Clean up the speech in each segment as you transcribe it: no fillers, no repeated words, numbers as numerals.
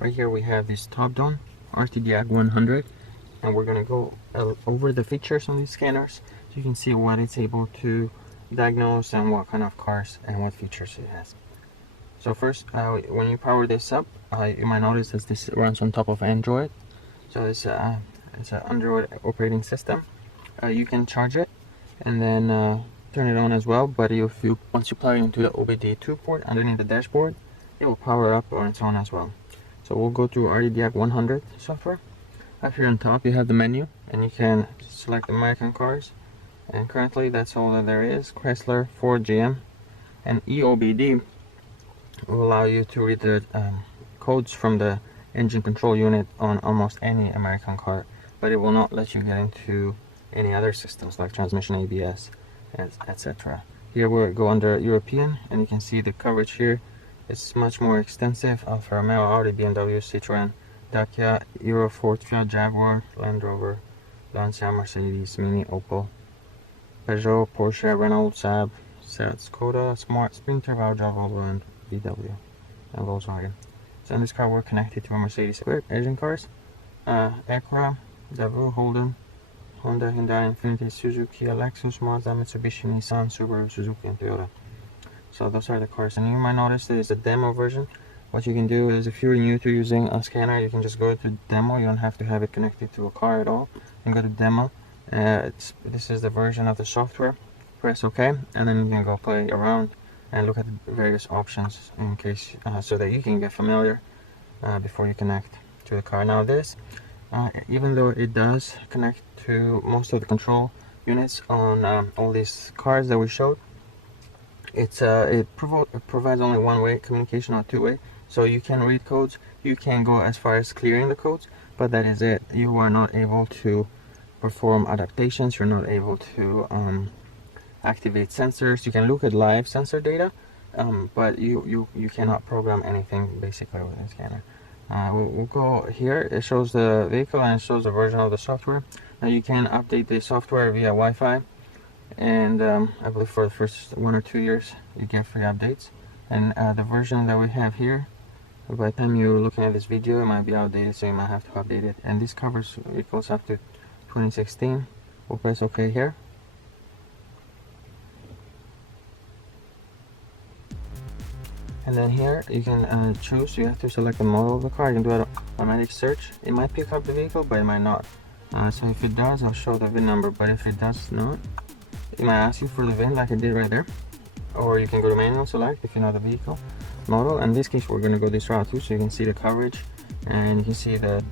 right here we have this top-down ArtiDiag 100, and we're going to go over the features on these scanners so you can see what it's able to diagnose and what kind of cars and what features it has. So first, when you power this up, you might notice that this runs on top of Android. So it's an Android operating system. You can charge it and then turn it on as well, but once you plug it into the OBD2 port underneath the dashboard, it will power up on its own as well. So we'll go to ArtiDiag 100 software. Up here on top you have the menu, and you can select American cars, and currently that's all that there is: Chrysler, Ford, GM. And EOBD will allow you to read the codes from the engine control unit on almost any American car, but it will not let you get into any other systems like transmission, ABS, etc. Here we'll go under European, and you can see the coverage here is much more extensive: Alfa Romeo, Audi, BMW, Citroen, Dacia, Euro, Ford, Fiat, Jaguar, Land Rover, Lancia, Mercedes, Mini, Opel, Peugeot, Porsche, Renault, Saab, Seat, Skoda, Smart, Sprinter, Vauxhall, Volvo, and VW, and Volkswagen. So in this car we're connected to a Mercedes-Benz Asian cars, Acura, Daewoo, Holden, Honda, Hyundai, Infiniti, Suzuki, Lexus, Mazda, Mitsubishi, Nissan, Subaru, Suzuki, and Toyota. So those are the cars, and you might notice there's a demo version. What you can do is, if you're new to using a scanner, you can just go to demo. You don't have to have it connected to a car at all. You can go to demo. This is the version of the software. Press OK, and then you can go play around and look at the various options in case so that you can get familiar before you connect to the car. Now this, even though it does connect to most of the control units on all these cars that we showed, it provides only one-way communication, or two-way. So you can read codes, you can go as far as clearing the codes, but that is it. You are not able to perform adaptations. You're not able to activate sensors. You can look at live sensor data, but you cannot program anything basically with the scanner. We'll go here. It shows the vehicle and it shows the version of the software. Now you can update the software via Wi-Fi, and I believe for the first 1 or 2 years you get free updates. And the version that we have here, by the time you're looking at this video, it might be outdated, so you might have to update it. And this covers vehicles up to 2016. We'll press OK here. And then here you can choose. You have to select the model of the car. You can do an automatic search. It might pick up the vehicle, but it might not. So if it does, I'll show the VIN number, but if it does not, it might ask you for the VIN like it did right there. Or you can go to manual select if you know the vehicle model. In this case we're going to go this route too, so you can see the coverage and you can see the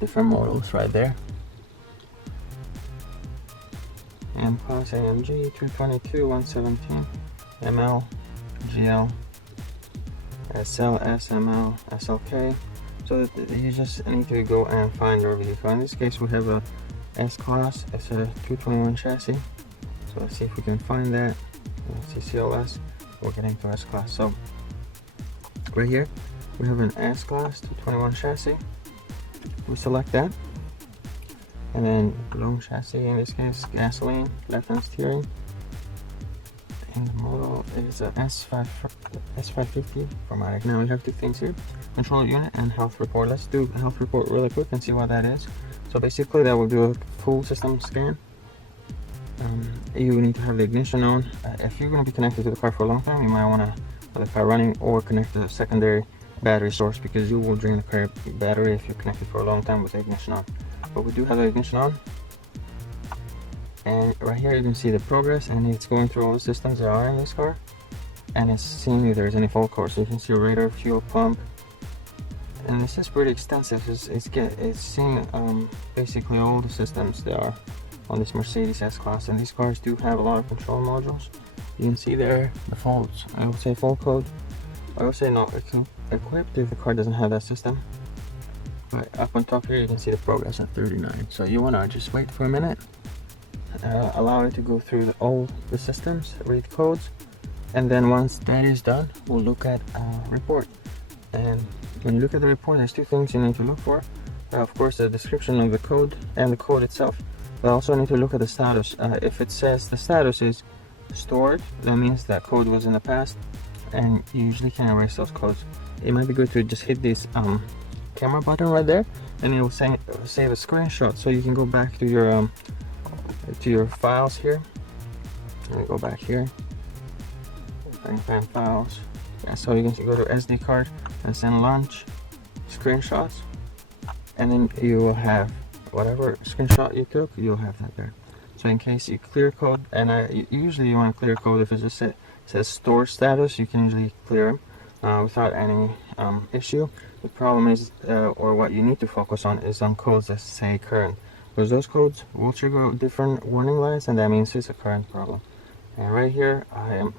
different models right there. M-Class, AMG, 222, 117, ML, GL, SL, SML, SLK. So you just need to go and find your vehicle. In this case we have a S-Class. It's a 221 chassis. So let's see if we can find that. CCLS, we're getting to S-Class. So right here we have an S-Class 221 chassis. We select that, and then long chassis, in this case gasoline, left-hand steering, and the model is a S550 formatic. Now we have two things here: control unit and health report. Let's do health report really quick and see what that is. So basically that will do a full system scan. You need to have the ignition on. If you're going to be connected to the car for a long time, you might want to have the car running or connect to a secondary battery source, because you will drain the car battery if you're connected for a long time with the ignition on. But we do have the ignition on, and right here you can see the progress, and it's going through all the systems that are in this car, and it's seeing if there's any fault codes. So you can see radar, fuel pump, and this is pretty extensive. It's seeing basically all the systems that are on this Mercedes S-Class, and these cars do have a lot of control modules. You can see there the faults. I would say fault code. I would say not equipped if the car doesn't have that system. But up on top here you can see the progress at 39. So you want to just wait for a minute, allow it to go through all the systems, read codes, and then once that is done, we'll look at report. And when you look at the report, there's two things you need to look for. Of course, the description of the code and the code itself. But also need to look at the status. If it says the status is stored, that means that code was in the past, and you usually can erase those codes. It might be good to just hit this camera button right there, and it will save a screenshot, so you can go back to your files here. Let me go back here and find files. Yeah, so you can go to SD card and send launch screenshots, and then you will have whatever screenshot you took, you'll have that there. So in case you clear code, and usually you want to clear code if it just says store status, you can usually clear them without any issue. The problem is, or what you need to focus on, is on codes that say current, because those codes will trigger different warning lights, and that means it's a current problem. And right here, you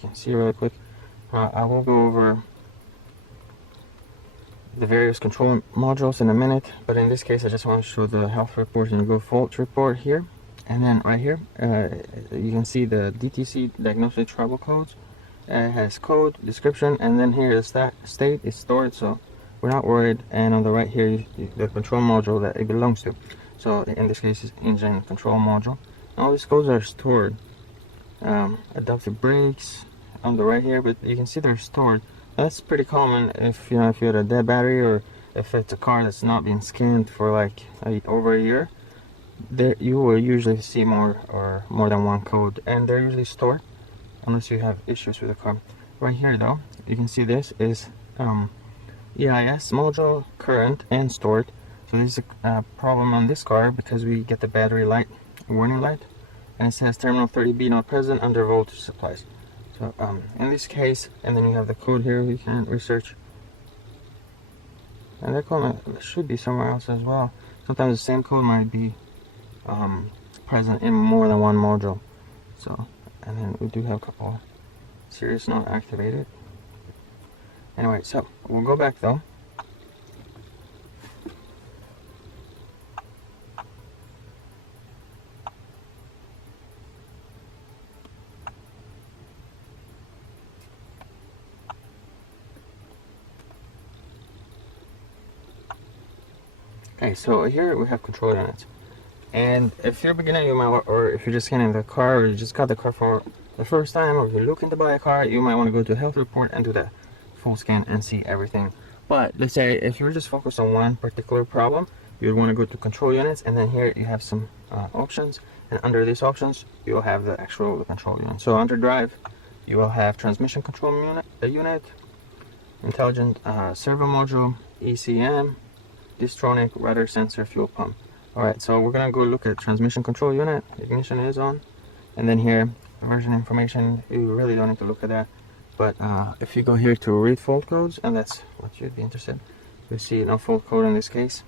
can see really quick, I will go over the various control modules in a minute, but in this case I just want to show the health report, and you go fault report here, and then right here you can see the DTC diagnostic trouble codes. It has code, description, and then here is that state is stored, so we're not worried. And on the right here, the control module that it belongs to. So in this case, it's engine control module. All these codes are stored. Adaptive brakes on the right here, but you can see they're stored. That's pretty common if you had a dead battery, or if it's a car that's not been scanned for like over a year. There you will usually see more than one code, and they're usually stored unless you have issues with the car. Right here though, you can see this is EIS module, current, and stored. So this is a problem on this car because we get the battery light warning light, and it says terminal 30B not present under voltage supplies. So in this case, and then you have the code here you can research, and that code should be somewhere else as well. Sometimes the same code might be present in more than one module. So, and then we do have a couple series not activated. Anyway, so we'll go back though. Okay, so here we have control units. And if you're a beginner, you might, or if you're just getting the car, or you just got the car for the first time, or if you're looking to buy a car, you might want to go to health report and do the full scan and see everything. But let's say if you're just focused on one particular problem, you would want to go to control units, and then here you have some options, and under these options you will have the actual control unit. So under drive, you will have transmission control unit, intelligent servo module, ECM, Distronic, rudder sensor, fuel pump. Alright, so we're gonna go look at transmission control unit. Ignition is on, and then here version information, you really don't need to look at that. But if you go here to read fault codes, and that's what you'd be interested, you see no fault code in this case.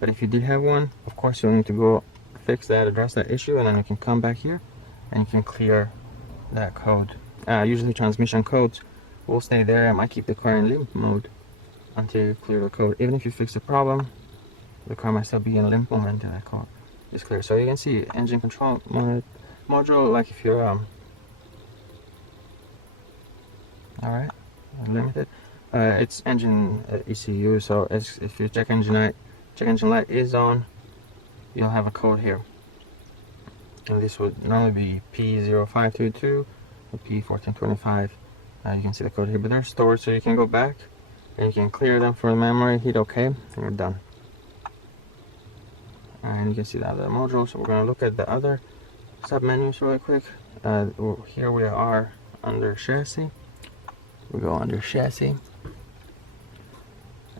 But if you did have one, of course you'll need to go fix that, address that issue, and then you can come back here and you can clear that code. Usually transmission codes will stay there. I might keep the car in limp mode until you clear the code. Even if you fix the problem, the car might still be in limp mode until that code is clear. So you can see engine control module, like if you're alright, limited, it's engine ECU. So if your check engine light is on, you'll have a code here, and this would normally be P0522 or P1425. You can see the code here, but they're stored, so you can go back and you can clear them from the memory, hit OK, and you're done. And you can see the other modules. So we're going to look at the other sub menus really quick. Here we are under chassis. We go under chassis,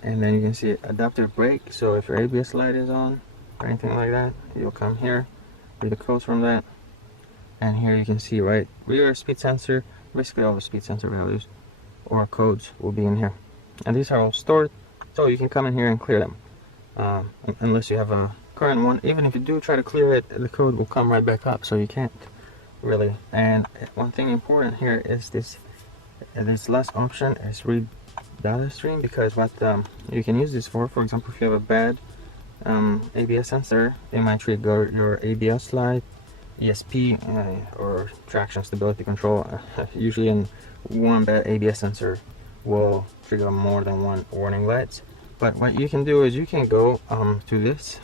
and then you can see adaptive brake. So if your ABS light is on or anything like that, you'll come here, read the codes from that, and here you can see right rear speed sensor. Basically all the speed sensor values or codes will be in here, and these are all stored, so you can come in here and clear them unless you have a current one. Even if you do try to clear it, the code will come right back up, so you can't really. And one thing important here is this last option is read data stream, because what you can use this for example, if you have a bad ABS sensor, it might trigger your ABS light, ESP, or traction stability control. Usually in one bad ABS sensor will trigger more than one warning lights. But what you can do is you can go to this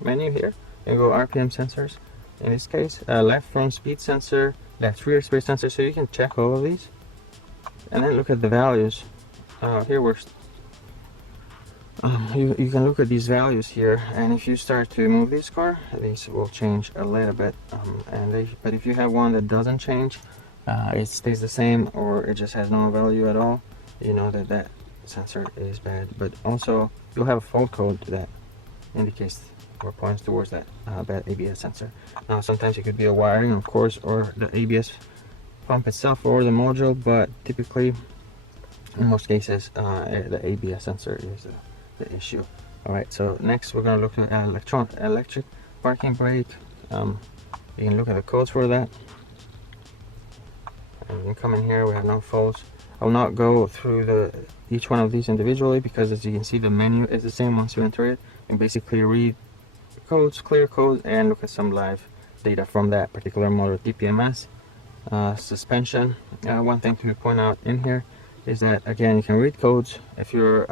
menu here and go RPM sensors. In this case, left front speed sensor, left rear speed sensor. So you can check all of these and then look at the values. Here you can look at these values here, and if you start to move this car, these will change a little bit. But if you have one that doesn't change, it stays the same, or it just has no value at all, you know that that sensor is bad. But also you'll have a fault code that indicates or points towards that bad ABS sensor. Now sometimes it could be a wiring, of course, or the ABS pump itself, or the module, but typically in most cases the ABS sensor is the issue. All right, so next we're going to look at electric parking brake. You can look at the codes for that, and you can come in here. We have no faults. I'll not go through each one of these individually, because as you can see, the menu is the same once you enter it, and basically read codes, clear codes, and look at some live data from that particular motor. DPMS, suspension. One thing to point out in here is that, again, you can read codes if you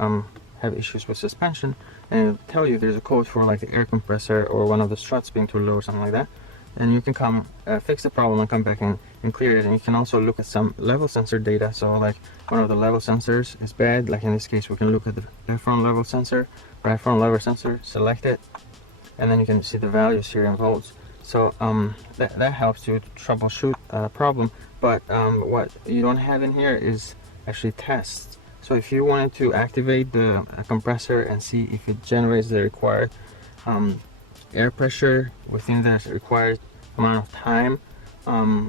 have issues with suspension, and it'll tell you there's a code for like the air compressor or one of the struts being too low or something like that, and you can come fix the problem and come back and clear it. And you can also look at some level sensor data. So like one of the level sensors is bad, like in this case we can look at the left front level sensor, right front level sensor, select it, and then you can see the values here in volts. So that helps you to troubleshoot a problem. But what you don't have in here is actually tests. So if you wanted to activate the compressor and see if it generates the required air pressure within the required amount of time,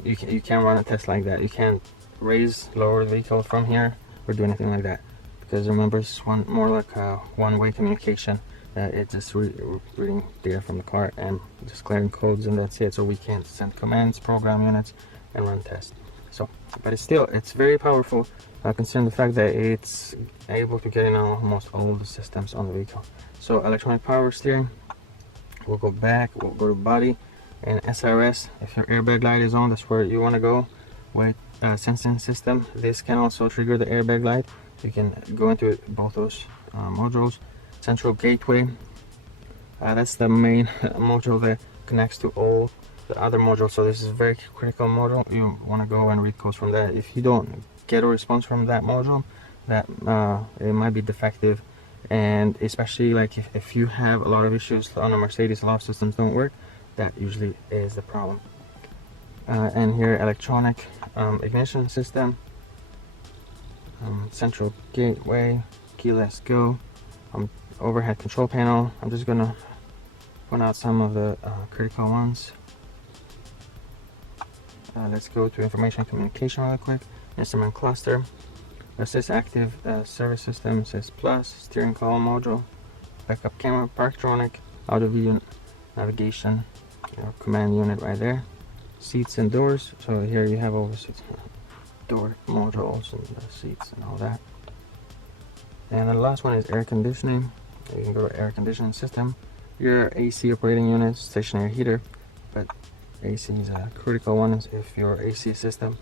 you can run a test like that. You can't lower the vehicle from here or do anything like that, because remember, it's more like a one-way communication. It's just reading data from the car and just clearing codes, and that's it. So we can't send commands, program units, and run tests. So, but it's very powerful, considering the fact that it's able to get in almost all the systems on the vehicle. So electronic power steering, we'll go back, we'll go to body, and SRS. If your airbag light is on, that's where you want to go. Weight sensing system, this can also trigger the airbag light. You can go into both those modules. Central gateway, that's the main module that connects to all the other modules. So this is a very critical module. You want to go and read codes from that. If you don't get a response from that module, that it might be defective. And especially like if you have a lot of issues on a Mercedes, a lot of systems don't work, that usually is the problem. And here, electronic ignition system, central gateway, keyless go, overhead control panel. I'm just gonna point out some of the critical ones. Let's go to information communication really quick. Instrument cluster, assist active service system, says plus, steering column module, backup camera, parktronic, audio video navigation, command unit right there. Seats and doors, so here you have all the seats, door modules and the seats and all that. And the last one is air conditioning. You can go to air conditioning system, your AC operating unit, stationary heater, but AC is a critical one. If your AC system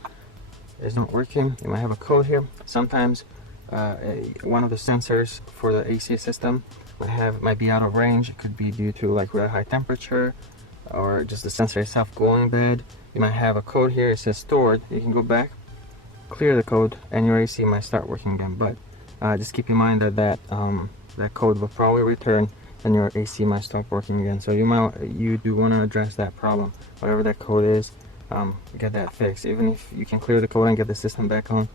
is not working, you might have a code here. Sometimes one of the sensors for the AC system might be out of range. It could be due to like really high temperature, or just the sensor itself going bad. You might have a code here. It says stored. You can go back, clear the code, and your AC might start working again. But just keep in mind that that code will probably return, and your AC might stop working again. So you do want to address that problem, whatever that code is. Get that fixed. Even if you can clear the code and get the system back on,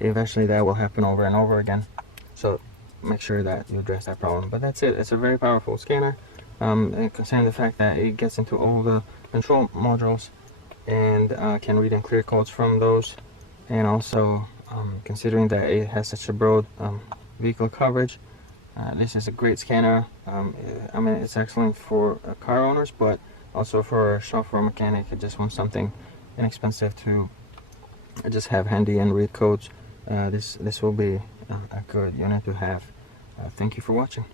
eventually that will happen over and over again. So make sure that you address that problem. But that's it. It's a very powerful scanner, and considering the fact that it gets into all the control modules and can read and clear codes from those, and also considering that it has such a broad vehicle coverage, this is a great scanner. I mean, it's excellent for car owners, but also for a shop floor mechanic who just wants something inexpensive to just have handy and read codes. This will be a good unit to have. Thank you for watching.